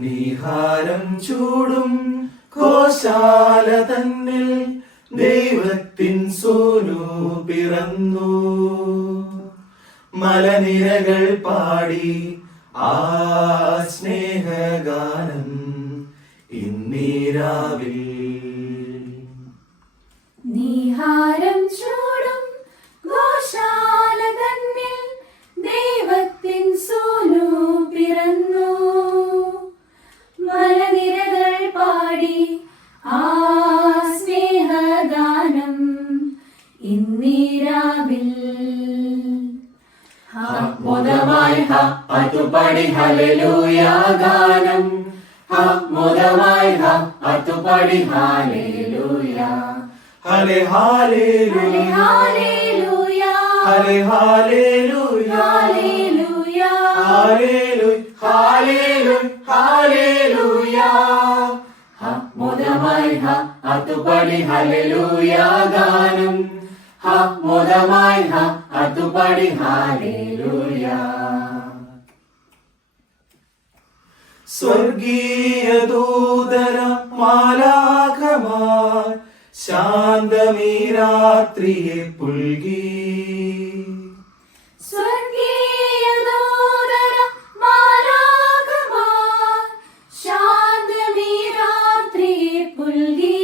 നീഹാരം ചൂടും ഗോശാല തന്നിൽ ദൈവത്തിൻ സോനു പിറന്നു. മലനിരകൾ പാടി ആ സ്നേഹഗാനം ഇന്നീരാവിൽ. നീഹാരം ചൂടും ഗോശാല തന്നിൽ ദൈവത്തിൻ സോനു പിറന്നു. മലനിരകൾ പാടി ആ സ്നേഹഗാനം ഇന്നീരാവിൽ. മോദമായി അതുപടി ഹല്ലേലൂയ ഗാനം. മോദമായി അതുപടി ഹല്ലേലൂയ. ഹല്ലെ ഹല്ലേലൂയ ഹല്ലേലൂയ ഹല്ലെ ഹല്ലേലൂയ ഹല്ലേലൂയ ഹല്ലേലൂയ ഹല്ലേലൂയ. മോദമായി അതുപടി ഹല്ലേലൂയ ഗാനം. മോദമായി അതുപടി ഹല്ലേലൂയ. സ്വർഗീയ ദൂതര മാലാഖമാർ ശാന്തമീ രാത്രിയെ പുൽകി. സ്വർഗീയ ദൂതര മാലാഖമാർ ശാന്തമീ രാത്രിയെ പുൽകി.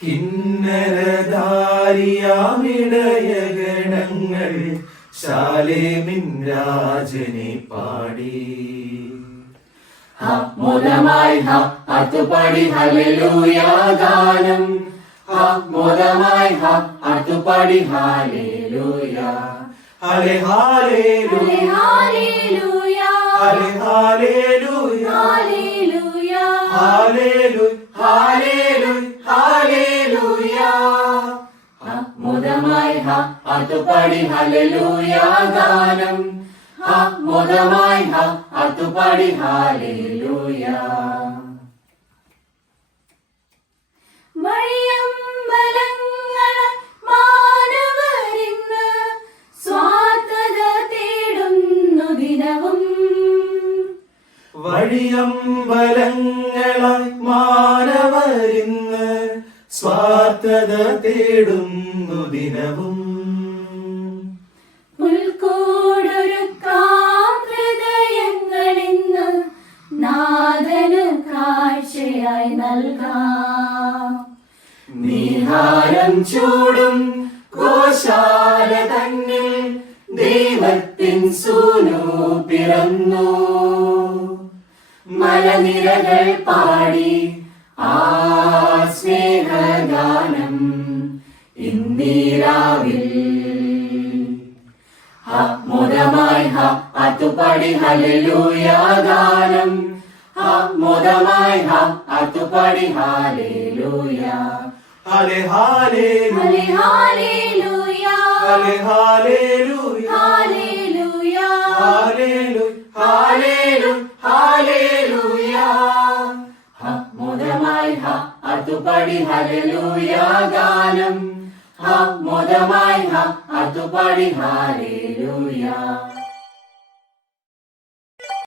കിന്നരധാരിയാമിടയഗണങ്ങൾ ശാലേമിൻ രാജനെ പാടി. മോദമായി അതുപടി ഹല്ലേലൂയ ഗാനം. മോദമായി അതുപടി ഹല്ലേലൂയ. ഹല്ലെ ഹല്ലേലൂയ ഹല്ലേലൂയ ഹല്ലെ ഹല്ലേലൂയ ഹല്ലേലൂയ ഹല്ലേലൂയ ഹല്ലേലൂയ. മോദമായി അതുപടി ഹല്ലേലൂയ ഗാനം. മോദമായി അതുപടി ഹല്ലേലൂയ. വഴിയമ്പലങ്ങൾ മാനവരിന്ന് സ്വാർത്ഥത തേടുന്നു ദിനവും. വഴിയമ്പലങ്ങളായി മാനവരിന്ന് സ്വാർത്ഥത തേടുന്നു ദിനവും. പുൽക്കൂടൊരുക്കാം ഹൃദയങ്ങളിന്ന് നാഥനു കാഴ്ചയായി നൽകാം. നീഹാരം ചൂടും ഗോശാല തന്നിൽ ദൈവത്തിൻ സോനു പിറന്നു. മലനിരകൾ പാടി ആ സ്നേഹഗാനം ഇന്നീരാവിൽ. മോദമായി അതുപടി ഹല്ലേലൂയ ഗാനം. മോദമായി അതുപടി ഹല്ലേലൂയ. ഹല്ലെ ഹല്ലേലൂയ ഹല്ലേലൂയ ഹല്ലെ ഹല്ലേലൂയ ഹല്ലേലൂയ ഹല്ലേലൂയ ഹല്ലേലൂയ. മോദമായി അതുപടി ഹല്ലേലൂയ ഗാനം. മോദമായി അതുപടി ഹല്ലേലൂയ.